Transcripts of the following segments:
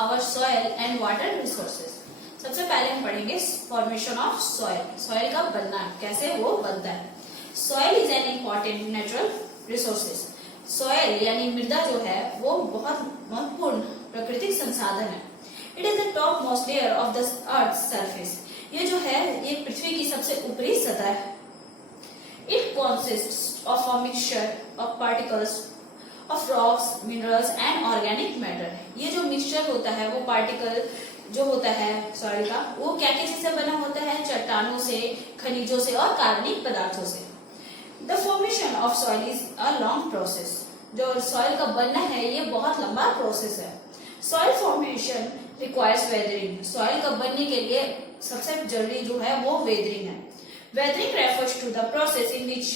our soil and water resources. सबसे पहले हम पढ़ेंगे फॉर्मेशन ऑफ सॉइल. सॉइल का बनना कैसे वो बनता है. Soil is an important natural resources. Soil यानी मृदा जो है वो बहुत महत्वपूर्ण प्राकृतिक संसाधन है. It is the top most layer of the earth surface. ये जो है ये पृथ्वी की सबसे ऊपरी सतह है. It consists of a mixture of particles of rocks, minerals and organic matter. ये जो मिक्सचर होता है वो पार्टिकल जो होता है सॉइल का वो क्या क्या चीज से बना होता है. चट्टानों से, खनिजों से और कार्बनिक पदार्थों से. The formation of soil is a long process. जो सॉइल का बनना है ये बहुत लंबा प्रोसेस है. Soil formation requires weathering. Soil का बनने के लिए सबसे जरूरी जो है वो वेदरिंग है. Weathering refers to the process in which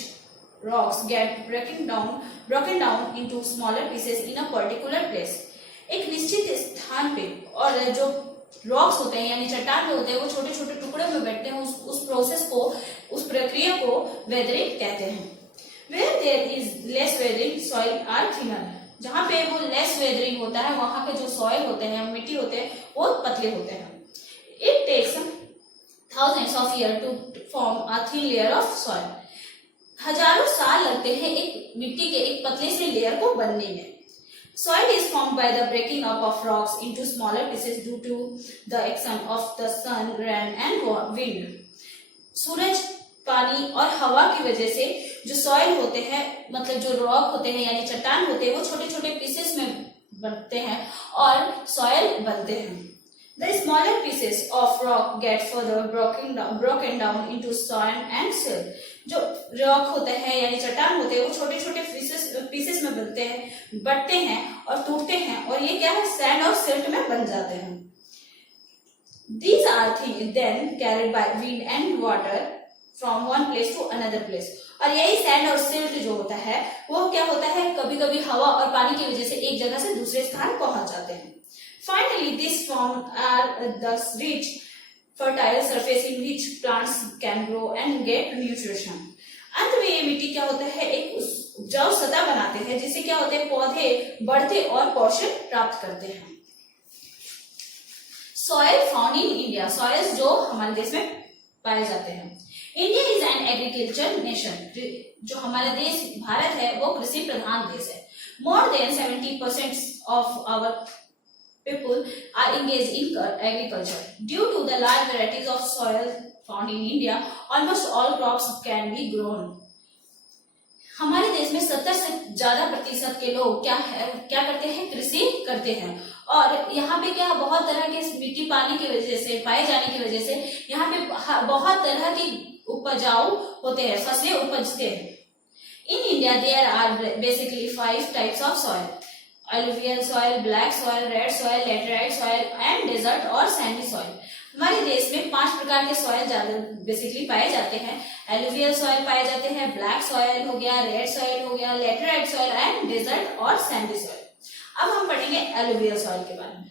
rocks get broken down into smaller pieces in a particular place. एक निश्चित स्थान पे और जो रॉक्स होते हैं यानी चट्टान जो होते हैं वो छोटे छोटे टुकड़े में बैठते हैं. उस प्रोसेस को, उस प्रक्रिया को वेदरिंग कहते हैं. Where there is less weathering, soil are thinner. जहाँ पे वो लेस वेदरिंग होता है वहां के जो सॉइल होते हैं, मिट्टी होते हैं वो पतले होते हैं. It takes thousands of years to form a thin layer of soil. हजारों साल लगते हैं एक मिट्टी के एक पतले से लेयर को बनने में. Soil is formed by the breaking up of rocks into smaller pieces due to the action of the sun, rain and wind. सूरज, पानी और हवा की वजह से जो सॉइल होते हैं, मतलब जो रॉक होते हैं यानी चट्टान होते हैं वो छोटे छोटे पीसेस में बनते हैं और सॉइल बनते हैं. The smaller pieces of rock get further broken down into sand and silt. जो रॉक होते हैं यानी चट्टान होते हैं वो छोटे छोटे पीसेस में बनते हैं, बढ़ते हैं और टूटते हैं और ये क्या है सैंड और सिल्ट में बन जाते हैं. These are then carried by wind and water from one place to another place. और यही सैंड और सिल्ट जो होता है वो क्या होता है कभी कभी हवा और पानी की वजह से एक जगह से दूसरे स्थान पहुंच जाते हैं. Finally, these forms are thus rich, fertile surface in which plants can grow and get nutrition. अंत में ये मिट्टी क्या होता है एक उपजाऊ सतह बनाते हैं जिससे क्या होते हैं पौधे बढ़ते और पोषण प्राप्त करते हैं. Soil found in India. Soils जो हमारे देश में पाए जाते हैं. India is an agriculture nation. जो हमारा देश भारत है वो कृषि प्रधान देश है. More than 70% of our people are engaged in agriculture. Due to the large varieties of soil found in India, almost all crops can be grown. हमारे देश में 70 से ज्यादा प्रतिशत के लोग क्या करते हैं कृषि करते हैं. और यहाँ पे क्या बहुत तरह के मिट्टी पानी की वजह से पाए जाने की वजह से यहाँ पे बहुत तरह की उपजाऊ होते हैं, फसलें उपजते हैं. In India there are basically 5 types of soil. Alluvial soil, black soil, red soil, laterite soil and desert और sandy soil. हमारे देश में 5 प्रकार के सॉइल ज्यादा बेसिकली पाए जाते हैं. एलुवियल सॉइल पाए जाते हैं, ब्लैक सॉइल हो गया, रेड सॉइल हो गया, लेटराइट सॉइल एंड डेजर्ट और सैंडी सॉइल. अब हम पढ़ेंगे एलुवियल सॉइल के बारे में.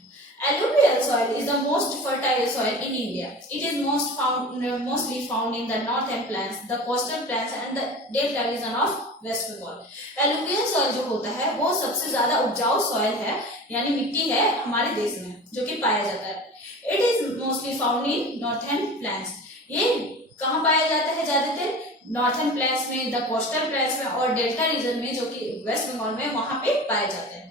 Alluvial soil is the most fertile soil in India. It is mostly found in the northern plains, the coastal plains and the delta region of West Bengal. Alluvial soil जो होता है वो सबसे ज्यादा उपजाऊ सॉइल है यानी मिट्टी है हमारे देश में जो कि पाया जाता है. It is mostly found in northern plains. ये कहाँ पाया जाता है ज्यादातर? नॉर्थन प्लेन्स में, द कोस्टल प्लेन्स में और डेल्टा रीजन में जो कि वेस्ट बंगाल में वहां पे पाए जाते हैं.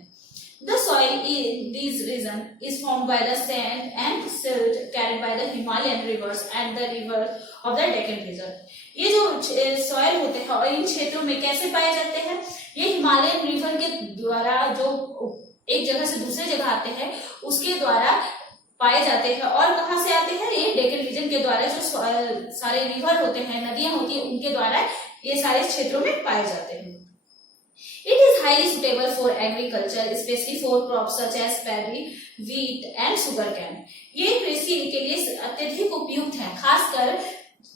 The soil in this region is formed by the sand and silt carried by the Himalayan rivers and the river of the Deccan region. ये जो सॉइल होते हैं और इन क्षेत्रों में कैसे पाए जाते हैं? ये हिमालयन रिवर के द्वारा जो एक जगह से दूसरे जगह आते हैं उसके द्वारा पाए जाते हैं. और कहाँ से आते हैं? ये डेक्कन रीजन के द्वारा जो सारे रिवर होते हैं, नदियां होती है उनके द्वारा ये सारे क्षेत्रों में पाए जाते हैं. It is highly suitable for agriculture, especially for crops such as paddy, wheat and sugarcane. ये कृषि के लिए अत्यधिक उपयुक्त है, खासकर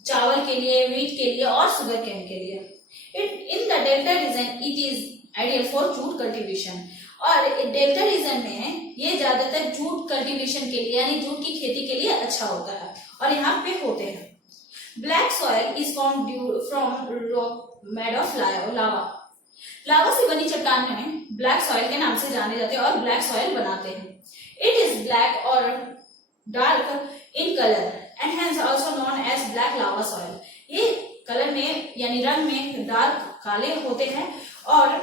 चावल के लिए, वीट के लिए और सुगरकेन के लिए. In the delta region, it is ideal for jute cultivation. और डेल्टा रीजन में ये ज्यादातर जूट कल्टीवेशन के लिए यानी जूट की खेती के लिए अच्छा होता है और यहाँ पे होते हैं. Black soil is form from rock made of lava. Lava से बनी चट्टानें ब्लैक सॉइल के नाम से जाने जाते हैं और ब्लैक सॉइल बनाते हैं। इट इज ब्लैक और dark in colour and hence also known as black lava soil. ये कलर में यानी रंग में डार्क काले होते हैं और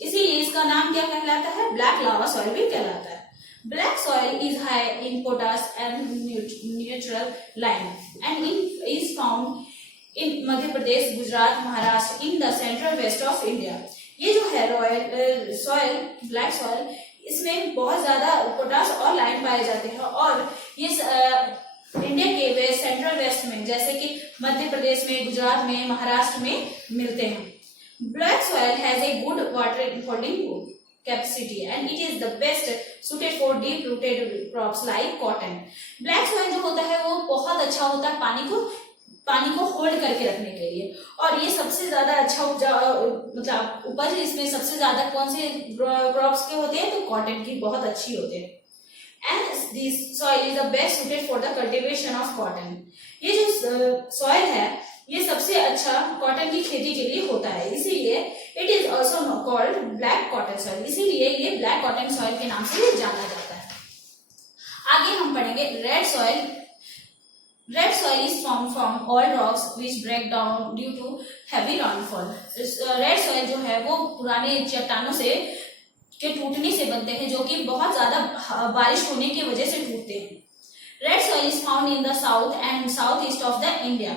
इसीलिए इसका नाम क्या कहलाता है, ब्लैक लावा सॉइल भी कहलाता है। Black soil is high in potash and neutral line and is found in Madhya Pradesh, Gujarat, Maharashtra in the central west of India. ये जो है रॉयल सॉइल, ब्लैक सॉइल, इसमें बहुत ज्यादा पोटास और लाइन पाए जाते हैं और ये इंडिया के सेंट्रल वेस्ट में जैसे कि मध्य प्रदेश में, गुजरात में, महाराष्ट्र में मिलते हैं। Black soil has a good water holding capacity and it is the best suited for deep rooted crops like cotton. Black soil जो होता है वो बहुत अच्छा होता है पानी को होल्ड करके रखने के लिए और ये सबसे ज्यादा अच्छा मतलब उपज इसमें सबसे ज्यादा कौन से क्रॉप्स के होते हैं, तो कॉटन की बहुत अच्छी होते हैं। And this soil is the best suited for the cultivation of cotton. ये जो सॉइल है ये सबसे अच्छा कॉटन की खेती के लिए होता है, इसीलिए it is also called black cotton soil, इसीलिए ये ब्लैक कॉटन सॉइल के नाम से जाना जाता है। आगे हम पढ़ेंगे red soil. Red soil is formed from all rocks which break down due to heavy rainfall. Red soil जो है वो पुराने चट्टानों से के टूटने से बनते हैं जो कि बहुत ज्यादा बारिश होने की वजह से टूटते हैं। Red soil is found in the south and south east of the India.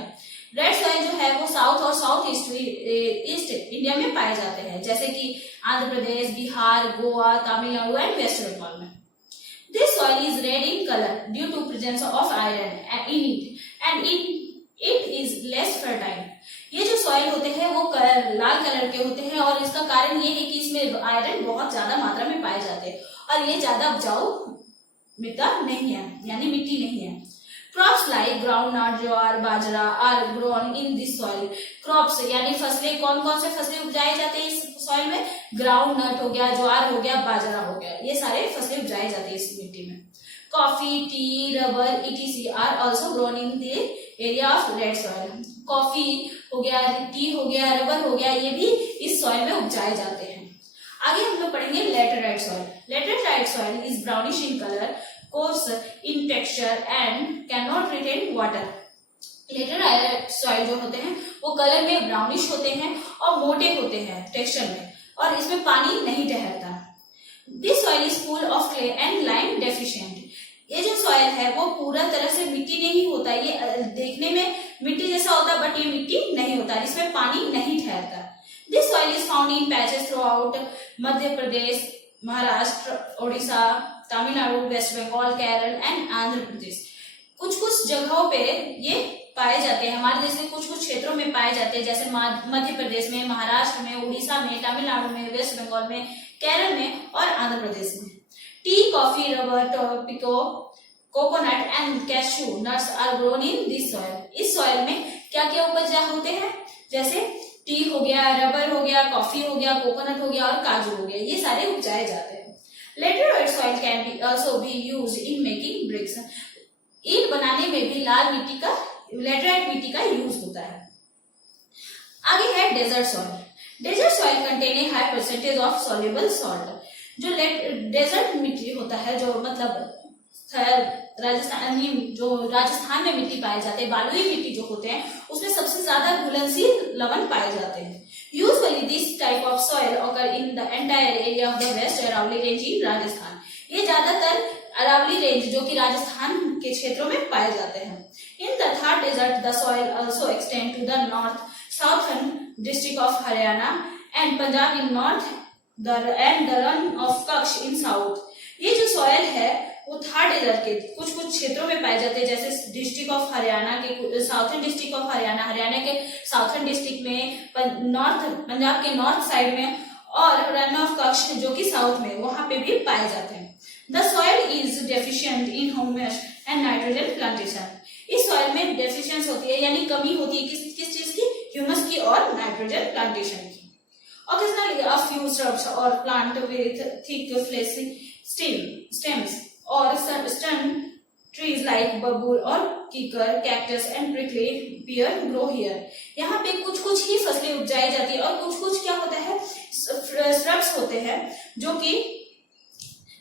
Red soil जो है वो साउथ और साउथ ईस्ट इंडिया में पाए जाते हैं जैसे कि आंध्र प्रदेश, बिहार, गोवा, तमिलनाडु एंड वेस्ट बंगाल में। This soil is red in color due to presence of iron in it and it is less fertile. ये जो सॉइल होते हैं वो लाल कलर के होते हैं और इसका कारण ये है कि इसमें आयरन बहुत ज्यादा मात्रा में पाए जाते हैं और ये ज्यादा उपजाऊ मिट्टी नहीं है यानी मिट्टी नहीं है। Crops like groundnut, jowar, bajra are grown in this soil. Crops यानी फसलें, कौन कौन से फसलें उपजाए जाते हैं इस सॉइल में, ग्राउंडनट हो गया, ज्वार हो गया, बाजरा हो गया, ये सारे फसलें उपजाए जाते हैं इस मिट्टी में। Coffee, tea, rubber etc are also grown in the area of red soil. Coffee हो गया, टी हो गया, रबर हो गया, ये भी इस सॉइल में उपजाए जाते हैं। आगे हम लोग पढ़ेंगे laterite soil. Laterite soil is brownish in colour, coarse in texture and cannot retain water. Laterite soil जो होते हैं वो कलर में ब्राउनिश होते हैं और मोटे होते हैं टेक्सचर में और इसमें पानी नहीं ठहरता। This soil is full of clay and lime deficient. ये जो सॉइल है वो पूरा तरह से मिट्टी नहीं होता, ये देखने में मिट्टी जैसा होता है बट ये मिट्टी नहीं होता, इसमें पानी नहीं ठहरता। This soil is found in patches throughout Madhya Pradesh, Maharashtra, Odisha, Tamil Nadu, West Bengal, Kerala and Andhra Pradesh. कुछ कुछ जगहों पे ये पाए जाते हैं, हमारे देश में कुछ कुछ क्षेत्रों में पाए जाते हैं जैसे मध्य प्रदेश में, महाराष्ट्र में, उड़ीसा में, तमिलनाडु में, वेस्ट बंगाल में, केरल में और आंध्र प्रदेश में। Tea, coffee, rubber, tapioca, coconut and cashew nuts are grown in this soil. इस सॉइल में क्या क्या उपज होते हैं, जैसे टी हो गया, रबर हो गया, कॉफी हो गया, कोकोनट हो गया और काजू हो गया, ये सारे उपजाए जाते हैं। Laterite soil can be also be used in making bricks. ईंट बनाने में भी लाल मिट्टी का, लेटराइट मिट्टी का यूज होता है। आगे है desert soil. Desert soil contain a high percentage of soluble salt. जो डेजर्ट मिट्टी होता है, जो मतलब राजस्थान में मिट्टी पाए जाते हैं, बालुई मिट्टी जो होते हैं उसमें सबसे ज्यादा घुलनशील लवण पाए जाते हैं। Usually this type of soil occur in the entire area of the West Aravalli Range in Rajasthan. ये ज्यादातर अरावली रेंज जो कि राजस्थान के क्षेत्रों में पाए जाते हैं। In the Thar desert, the soil also extend to the north, southern district of Haryana and Punjab in north, and the run of Kutch in south. ये जो सॉइल है वो थार डेजर्ट के कुछ कुछ क्षेत्रों में पाए जाते हैं जैसे डिस्ट्रिक्ट ऑफ हरियाणा के, southern district of Haryana, Haryana के साउथर्न डिस्ट्रिक्ट में, नॉर्थ पंजाब के नॉर्थ साइड में और रन ऑफ कच्छ जो कि साउथ में, वहां पे भी पाए जाते हैं। The soil is deficient in humus and nitrogen plantation. इस सॉइल में डेफिशिएंसी होती है यानी कमी होती है किस चीज की, ह्यूमस की और नाइट्रोजन प्लांटेशन की। Occasionally a few shrubs or plant with thick fleshy stems or stern trees like babur or कीकर, cactus and prickly peer grow here. यहाँ पे कुछ कुछ ही फसलें उपजाई जाती है और कुछ कुछ क्या होता है, श्रब्स होते हैं जो कि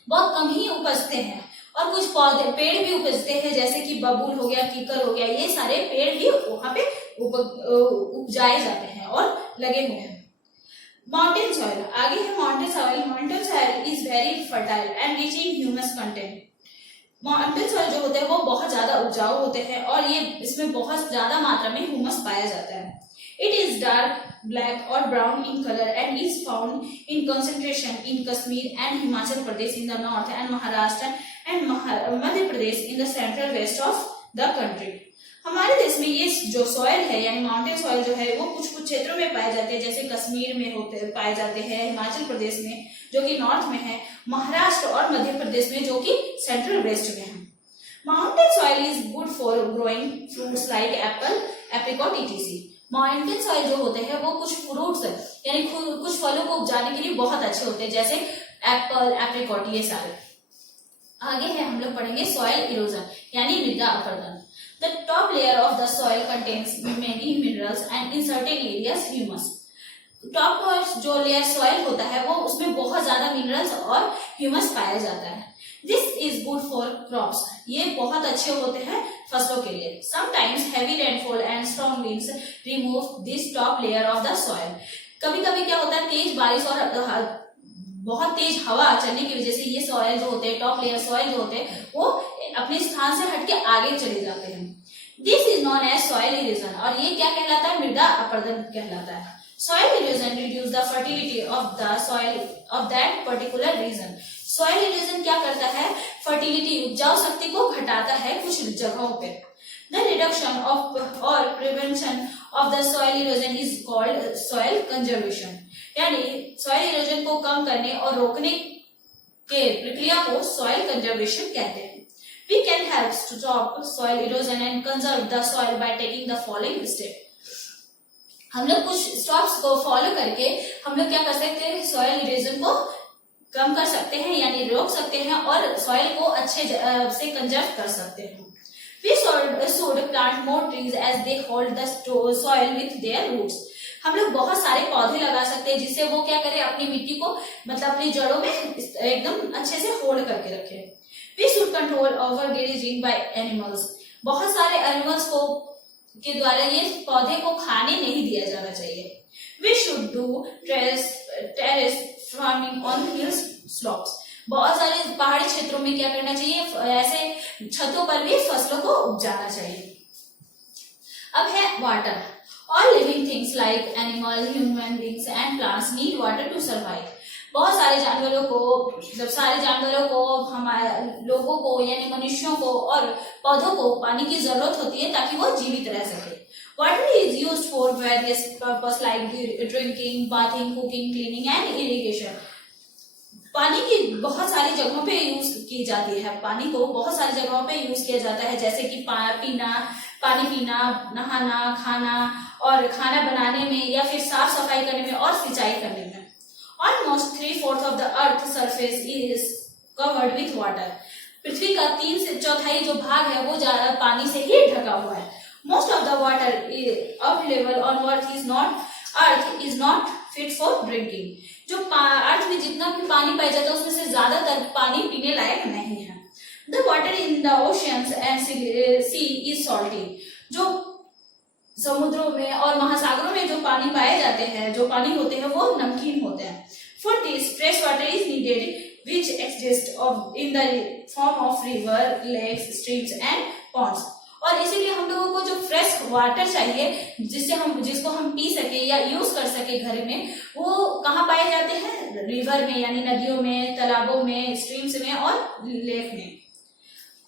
बहुत कम ही उपजते हैं, और कुछ पौधे पेड़ भी उपजते हैं जैसे कि बबूल हो गया, कीकर हो गया, ये सारे पेड़ भी वहां पे उपजाए जाते हैं और लगे हुए हैं। माउंटेन सॉइल, आगे है mountain soil. Mountain soil is very fertile and rich in humus content. Mountain soil जो होते हैं वो बहुत ज्यादा उपजाऊ होते हैं और ये इसमें बहुत ज्यादा मात्रा में ह्यूमस पाया जाता है। इट इज डार्क ब्लैक और brown in color and is found in concentration in Kashmir and Himachal Pradesh in the north and Maharashtra and Madhya Pradesh in the central west of the country। हमारे देश में ये जो soil है यानी mountain soil जो है वो कुछ कुछ क्षेत्रों में पाए जाते हैं, जैसे कश्मीर में पाए जाते हैं, हिमाचल प्रदेश में जो कि नॉर्थ में है, महाराष्ट्र और मध्य प्रदेश में जो कि सेंट्रल वेस्ट में है। Mountain soil is good for growing fruits like Apple, apricot etc। Mountain soil जो होते हैं वो कुछ फ्रूट्स यानी कुछ फलों को उपजाने के लिए बहुत अच्छे होते हैं, जैसे एप्पल, एप्रिकॉट, ये सारे। आगे है हम लोग पढ़ेंगे सॉइल इरोजन यानी मृदा अपरदन। The top layer of the soil contains many minerals and in certain areas humus. Top पर जो लेयर सॉइल होता है वो उसमें बहुत ज्यादा मिनरल्स और ह्यूमस पाया जाता है। This is good for crops, ये बहुत अच्छे होते हैं फसलों के लिए। Sometimes heavy rainfall and strong winds remove this top layer of the soil. कभी कभी क्या होता है, तेज बारिश और बहुत तेज हवा चलने की वजह से ये सॉइल जो होते हैं, टॉप लेयर सॉइल जो होते हैं, वो अपने स्थान से हटके आगे चले जाते हैं। This is known as soil erosion, और ये क्या कहलाता है, मृदा अपरदन कहलाता है। Soil erosion reduce the fertility of the soil of that particular region. Soil erosion क्या करता है, फर्टिलिटी उपजाऊ शक्ति को घटाता है कुछ जगहों पे। द रिडक्शन ऑफ और prevention of the soil erosion is called soil conservation. यानी सॉइल इरोजन को कम करने और रोकने के प्रक्रिया को सॉइल कंजर्वेशन कहते हैं। We can help to stop soil erosion and conserve the soil by taking the following step. हम लोग कुछ स्टेप्स को फॉलो करके हम लोग क्या कर सकते हैं, सॉइल इरोजन को कम कर सकते हैं यानी रोक सकते हैं और सॉइल को अच्छे से कंजर्व कर सकते हैं। We should plant more trees as they hold the soil with their roots। हम लोग बहुत सारे पौधे लगा सकते हैं जिससे वो क्या करे, अपनी मिट्टी को मतलब अपनी जड़ों में एकदम अच्छे से होल्ड करके रखे। We should control overgrazing by animals। बहुत सारे एनिमल्स को के द्वारा ये पौधे को खाने नहीं दिया जाना चाहिए। We should do terrace farming on hill slopes। बहुत सारे पहाड़ी क्षेत्रों में क्या करना चाहिए, ऐसे छतों पर भी फसलों को उपजाना चाहिए। अब है water. All living things like animal, human beings and plants need water to survive. बहुत सारे जानवरों को, जब सारे जानवरों को, हमारे लोगों को यानी मनुष्यों को और पौधों को पानी की जरूरत होती है ताकि वो जीवित रह सके। Water is used for various purpose like drinking, bathing, cooking, cleaning and irrigation. पानी की बहुत सारी जगहों पे यूज की जाती है, पानी को बहुत सारी जगहों पे यूज किया जाता है, जैसे कि पानी पीना, नहाना, खाना और खाना बनाने में या फिर साफ सफाई करने में और सिंचाई करने में। Almost 3/4 of the Earth surface is covered with water। पृथ्वी का 3/4 जो भाग है वो ज्यादा पानी से ही ढका हुआ है। Most of the water available on Earth is not fit for drinking। जो अर्थ में जितना भी पानी पाया जाता है उसमें से ज्यादातर पानी पीने लायक नहीं है। The water in the oceans and sea is salty। जो समुद्रों में और महासागरों में जो पानी पाए जाते हैं, जो पानी होते हैं वो नमकीन होते हैं। For this fresh water is needed which exists in the form of river, lakes, streams and ponds। और इसीलिए हम लोगों को जो फ्रेश वाटर चाहिए जिसको हम पी सके या यूज कर सके घर में, वो कहाँ पाए जाते हैं, रिवर में यानी नदियों में, तालाबों में, स्ट्रीम्स में और लेक में।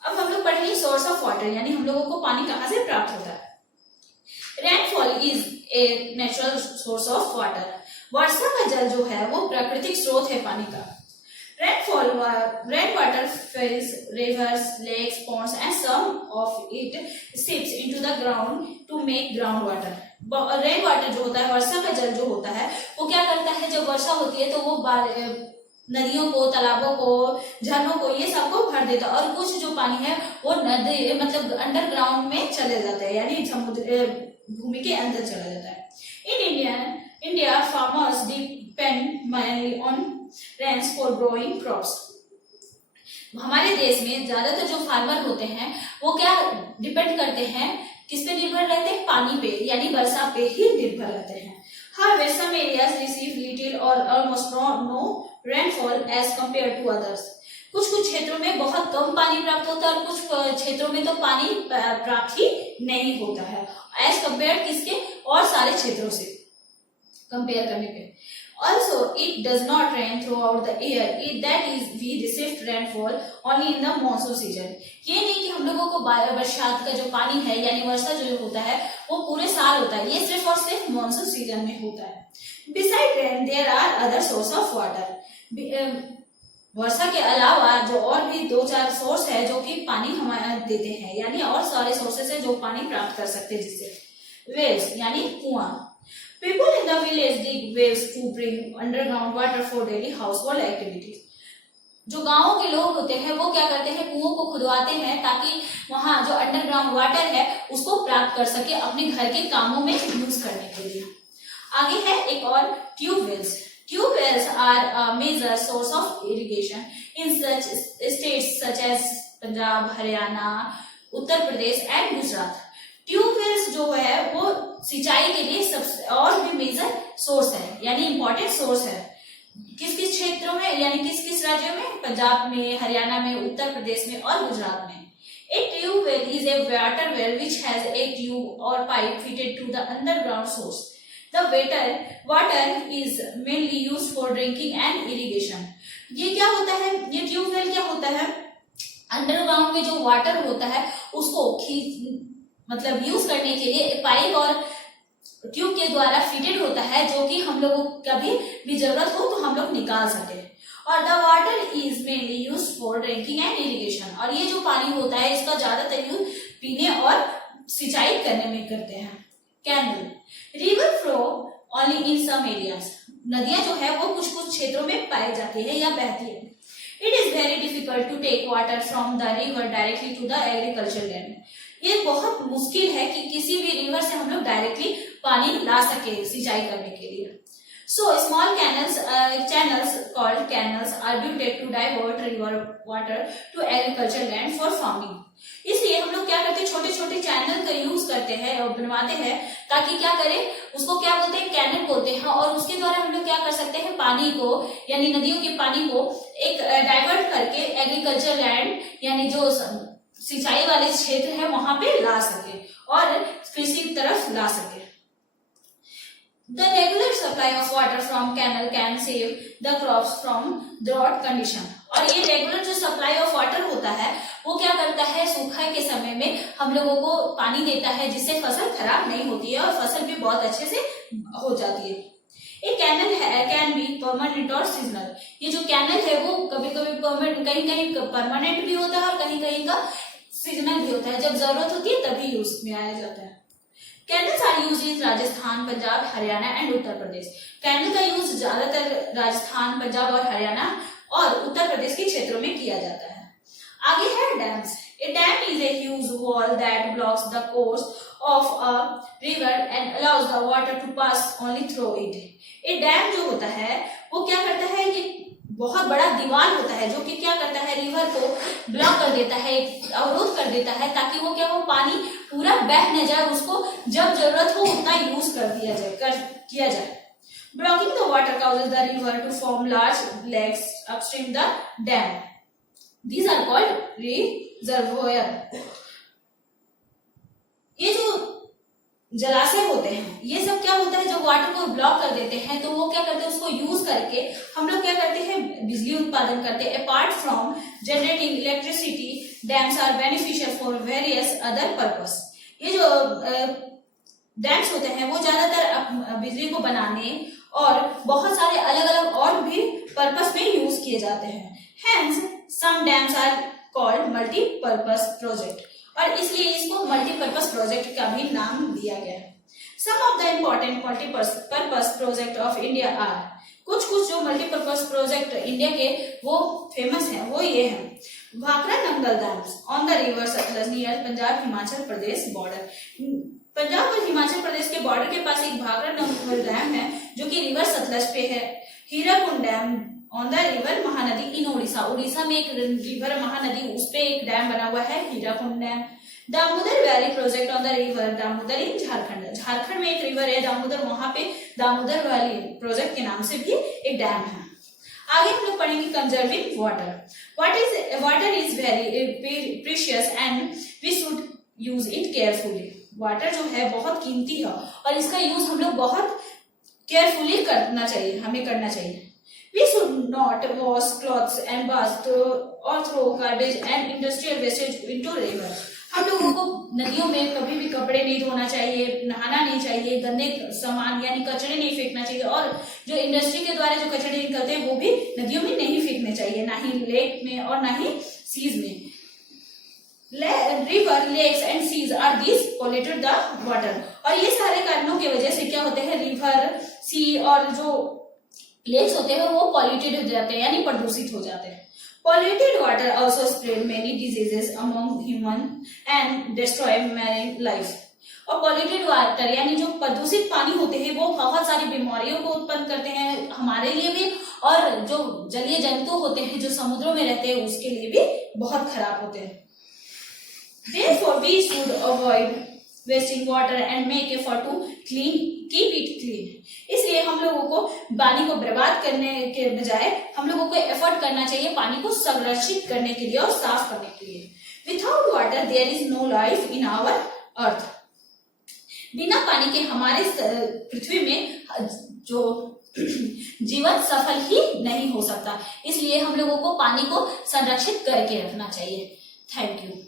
अब हम लोग पढ़ेंगे सोर्स ऑफ वाटर यानी हम लोगों को पानी कहाँ से प्राप्त होता है। Rainfall is a natural source of water. वर्षा का जल जो है वो प्राकृतिक स्रोत है पानी का। Rain water fills rivers, lakes, ponds and some of it seeps into the ground to make groundwater। Rain water जो होता है, वर्षा का जल जो होता है वो क्या करता है, जब वर्षा होती है तो वो नदियों को, तालाबों को, झरनों को, ये सबको भर देता है। और कुछ जो पानी है वो नदी मतलब अंडरग्राउंड में चले जाता है, यानी समुद्र भूमि के अंदर चला जाता है। In India farmers depend mainly on rains for growing crops. हमारे देश में ज्यादातर जो फार्मर होते हैं वो क्या डिपेंड करते हैं, किस पे निर्भर रहते हैं, पानी पे, यानी वर्षा पे ही निर्भर रहते हैं। However, some areas receive little or almost no rainfall as compared to others. कुछ क्षेत्रों में बहुत कम पानी प्राप्त होता है और कुछ क्षेत्रों में तो पानी प्राप्त ही नहीं होता है, एज कम्पेयर किसके, और सारे क्षेत्रों से कंपेयर करने पे। Also, it does not rain throughout the year. That is, we receive rainfall only in the monsoon season. ये नहीं कि हम लोगों को बरसात का जो पानी है यानी वर्षा जो होता है वो पूरे साल होता है, ये सिर्फ और सिर्फ मानसून सीजन में होता है। Besides rain, there are other sources of water. वर्षा के अलावा जो और भी 2-4 सोर्स है जो कि पानी हमारे देते हैं, यानी और सारे सोर्सेस है जो पानी प्राप्त कर सकते हैं, जिससे वेल्स यानी कुआं। People in the village dig wells to bring underground water for daily household activities. जो गांवों के लोग होते हैं वो क्या करते हैं, कुओं को खुदवाते हैं ताकि वहां जो अंडरग्राउंड वाटर है उसको प्राप्त कर सके अपने घर के कामों में यूज करने के लिए। आगे है एक और tube wells. Tubewells are a major source of irrigation in such states such as Punjab, Haryana, Uttar Pradesh and Gujarat. Tube wells जो है वो सिंचाई के लिए सबसे और भी मेजर सोर्स है, यानी इंपॉर्टेंट सोर्स है। किस किस क्षेत्रों में, यानी किस किस राज्यों में, पंजाब में, हरियाणा में, उत्तर प्रदेश में और गुजरात में। A tubewell is a water well which has a tube or pipe fitted to the underground source. The water is mainly used for drinking and irrigation. ये क्या होता है, ये ट्यूबवेल क्या होता है, अंडरग्राउंड में जो वाटर होता है उसको मतलब यूज करने के लिए पाइप और ट्यूब के द्वारा फिटेड होता है, जो कि हम लोगों को कभी भी जरूरत हो तो हम लोग निकाल सके। और the water is mainly use for drinking and irrigation. और ये जो पानी होता है इसका ज्यादातर यूज पीने और सिंचाई करने में करते हैं। Canal, river flow only in some areas. नदियां जो है वो कुछ कुछ क्षेत्रों में पाई जाती है या बहती है। It is very difficult to take water from the river directly to the agriculture land. ये बहुत मुश्किल है कि किसी भी रिवर से हम लोग डायरेक्टली पानी ला सके सिंचाई करने के लिए। So small channels called canals are built to divert river water to agricultural land for farming. इसलिए हम लोग क्या करते हैं, छोटे छोटे चैनल का यूज करते हैं और बनवाते हैं ताकि क्या करें, उसको क्या बोलते हैं, कैनल बोलते हैं। और उसके द्वारा हम लोग क्या कर सकते हैं, पानी को यानी नदियों के पानी को एक डाइवर्ट करके एग्रीकल्चर लैंड यानी जो सिंचाई वाले क्षेत्र है वहां पे ला सके और कृषि की तरफ ला सके। The regular supply of water from canal can save the crops from drought condition. और ये रेगुलर जो सप्लाई ऑफ वाटर होता है वो क्या करता है, सूखा के समय में हम लोगों को पानी देता है जिससे फसल खराब नहीं होती है और फसल भी बहुत अच्छे से हो जाती है। एक कैनल है कैन बी परमानेंट और सीजनल। ये जो कैनल है वो कभी कभी परमानेंट, कहीं कहीं परमानेंट भी होता है और कहीं कहीं का सीजनल भी होता है, जब जरूरत होती है तभी यूज में आया जाता है। Canals are used in Rajasthan, Punjab, Haryana and Uttar Pradesh. Canal का यूज ज्यादातर राजस्थान, पंजाब और हरियाणा और उत्तर प्रदेश के क्षेत्रों में किया जाता है। आगे है dams. A dam is a huge wall that blocks the course of a river and allows the water to pass only through it. A dam जो होता है वो क्या करता है, ये बहुत बड़ा दीवार होता है जो कि क्या करता है, रिवर को ब्लॉक कर देता है, अवरोध कर देता है ताकि वो क्या हो, पानी पूरा बह न जाए, उसको जब जरूरत हो उतना यूज किया जाए। Blocking the water causes the river to form large lakes upstream the dam. These are called reservoir. ये जो जलाशय होते हैं ये सब क्या होता है, जब वाटर को ब्लॉक कर देते हैं तो वो क्या करते हैं, उसको यूज करके हम लोग क्या करते हैं, बिजली उत्पादन करते हैं। Apart from generating electricity, dams are beneficial for various other purpose. ये जो डैम्स होते हैं वो ज्यादातर बिजली को बनाने और बहुत सारे अलग अलग और भी पर्पस में यूज किए जाते हैं। Hence some dams are called multipurpose project, और इसलिए इसको मल्टीपर्पस प्रोजेक्ट का भी नाम दिया गया है। Some of the important multipurpose project of India are कुछ कुछ जो मल्टीपर्पज प्रोजेक्ट इंडिया के वो फेमस हैं वो ये हैं। Bhakra Nangal dam on the river Sutlej near Punjab Himachal Pradesh border. Punjab और हिमाचल प्रदेश के बॉर्डर के पास एक भाखड़ा नंगल डैम है जो कि रिवर सतलज पे है। Hirakud dam on the river Mahanadi in Orissa. Orissa में एक रिवर महानदी उस पे एक डैम बना हुआ है Hirakud dam. Damodar valley project on the river Damodar in Jharkhand. Jharkhand में एक रिवर है दामोदर, वहां पे दामोदर वैली प्रोजेक्ट के नाम से भी एक डैम है। आगे हम लोग पढ़ेंगे conserving water. Water is very precious and we should use it carefully. Water जो है बहुत कीमती है और इसका यूज हम लोग बहुत केयरफुली करना चाहिए, हमें करना चाहिए। We should not wash clothes and bath or throw garbage and industrial wastage into river. हम लोगों को नदियों में कभी भी कपड़े नहीं धोना चाहिए, नहाना नहीं चाहिए, गंदे सामान यानी कचरे नहीं फेंकना चाहिए और जो इंडस्ट्री के द्वारा जो कचरे निकलते हैं वो भी नदियों में नहीं फेंकने चाहिए, ना ही लेक में और ना ही सीज में। River, lakes and seas are this polluted the water. और ये सारे कारणों की वजह से क्या होते हैं, रिवर, सी और जो लेक्स होते हैं वो पॉल्यूटेड हो जाते हैं यानी प्रदूषित हो जाते हैं। Polluted water also spread many diseases among human and destroy marine life. और पॉल्यूटेड वाटर यानी जो प्रदूषित पानी होते हैं वो बहुत सारी बीमारियों को उत्पन्न करते हैं हमारे लिए भी, और जो जलीय जंतु होते हैं जो समुद्रों में रहते हैं उसके लिए भी बहुत खराब होते हैं। Therefore we should avoid wasting water and make effort to keep it clean. इसलिए हम लोगों को पानी को बर्बाद करने के बजाय हम लोगों को एफर्ट करना चाहिए पानी को संरक्षित करने के लिए और साफ करने के लिए। Without water there is no life in our earth. बिना पानी के हमारे पृथ्वी में जो जीवन सफल ही नहीं हो सकता, इसलिए हम लोगों को पानी को संरक्षित करके रखना चाहिए। Thank you.